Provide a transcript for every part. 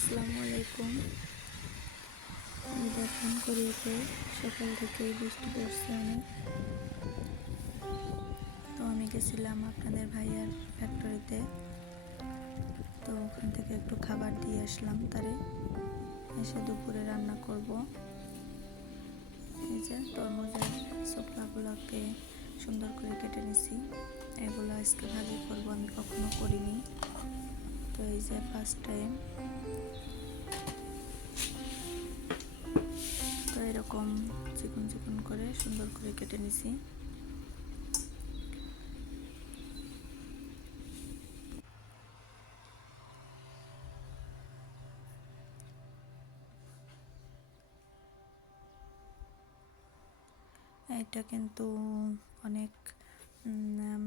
আসসালামু আলাইকুম দেখুন কোরিয়াতে সকাল থেকেই বৃষ্টি পড়ছে অনেক। তো আমি গেছিলাম আপনাদের ভাইয়ার ফ্যাক্টরিতে তো ওখান থেকে একটু খাবার দিয়ে আসলাম তারে। এসে দুপুরে রান্না করব। এই যে তরমুজের চোখলাগুলোকে সুন্দর করে কেটে নিছি। এগুলো আজকে ভাজি করব, আমি কখনো করিনি। তো এই যে ফার্স্ট টাইম তো এরকম চিকন চিকন করে সুন্দর করে কেটে নিছি। এটা কিন্তু অনেক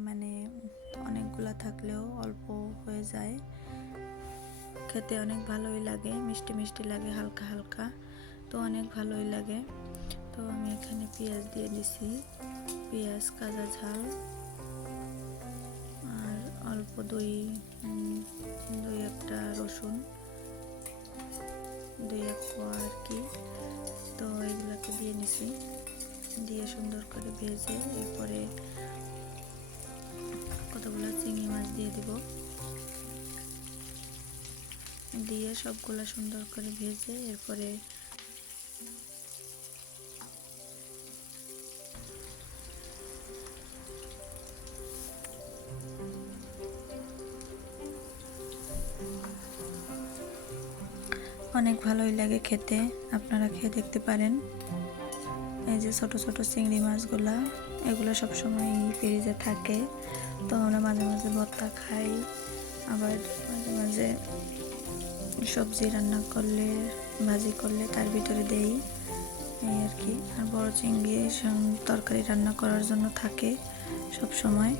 মানে অনেকগুলা থাকলেও অল্প হয়ে যায়। খেতে অনেক ভালোই লাগে, মিষ্টি মিষ্টি লাগে, হালকা হালকা, তো অনেক ভালোই লাগে। তো আমি এখানে পেঁয়াজ দিয়ে দিছি, পেঁয়াজ, কাঁচা ঝাল, আর অল্প দই দুই একটা রসুন, দুই এক আর কি। তো এগুলোকে দিয়ে নিছি, দিয়ে সুন্দর করে ভেজে এরপরে কতগুলো চিংড়ি মাছ দিয়ে দিব। দিয়ে সবগুলো সুন্দর করে ভেজে এরপরে অনেক ভালোই লাগে খেতে, আপনারা খেয়ে দেখতে পারেন। এই যে ছোট ছোট চিংড়ি মাছগুলা, এগুলো সবসময় ফ্রিজে থাকে। তো আমরা মাঝে মাঝে ভর্তা খাই, আবার মাঝে মাঝে সবজি রান্না করলে, ভাজি করলে তার ভিতরে দেই, এই আর কি। আর বড় চিংড়ি তরকারি রান্না করার জন্য থাকে সব সময়।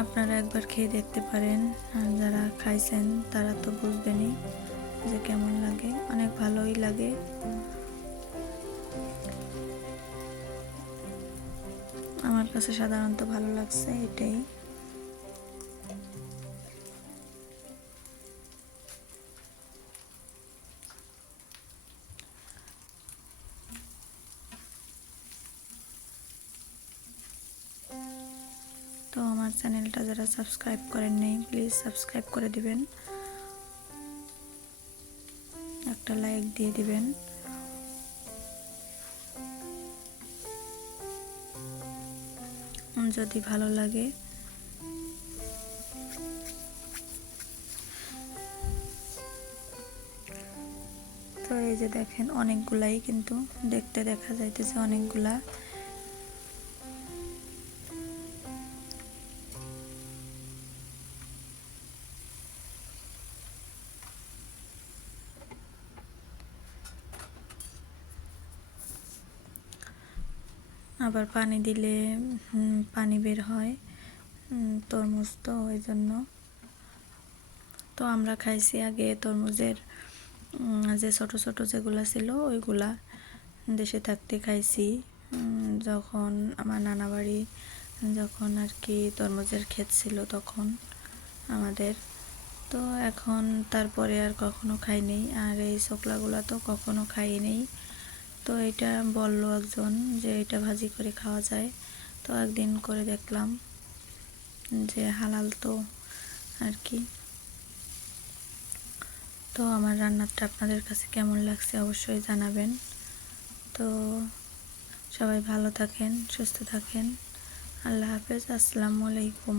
আপনারা একবার খেয়ে দেখতে পারেন। যারা খাইছেন, তারা তো বুঝবেনই যে কেমন লাগে। অনেক ভালোই লাগে। আমার কাছে সাধারণত ভালো লাগছে এটাই। আমার চ্যানেলটা যারা সাবস্ক্রাইব করেন নেই প্লিজ সাবস্ক্রাইব করে দিবেন। একটা লাইক দিয়ে দিবেন। যদি ভালো লাগে। তো এই যে দেখেন, অনেকগুলাই কিন্তু দেখতে দেখা যাইতেছে, অনেকগুলা। আবার পানি দিলে পানি বের হয় তরমুজ তো ওই জন্য তো আমরা খাইছি আগে তরমুজের যে ছোট ছোট যেগুলা ছিল, ওইগুলা দেশে থাকতে খাইছি। যখন আমার নানা বাড়ি, যখন আর কি তরমুজের ক্ষেত ছিল তখন আমাদের। তো এখন তারপরে আর কখনো খাইনি আর এই শোকলাগুলা তো কখনো খাইনি তো এটা বলল একজন যে এটা ভাজি করে খাওয়া যায়। তো একদিন করে দেখলাম যে হালাল তো আর কি। তো আমার রান্নাটা আপনাদের কাছে কেমন লাগছে অবশ্যই জানাবেন। তো সবাই ভালো থাকেন, সুস্থ থাকেন। আল্লাহ হাফেজ, আসসালামু আলাইকুম।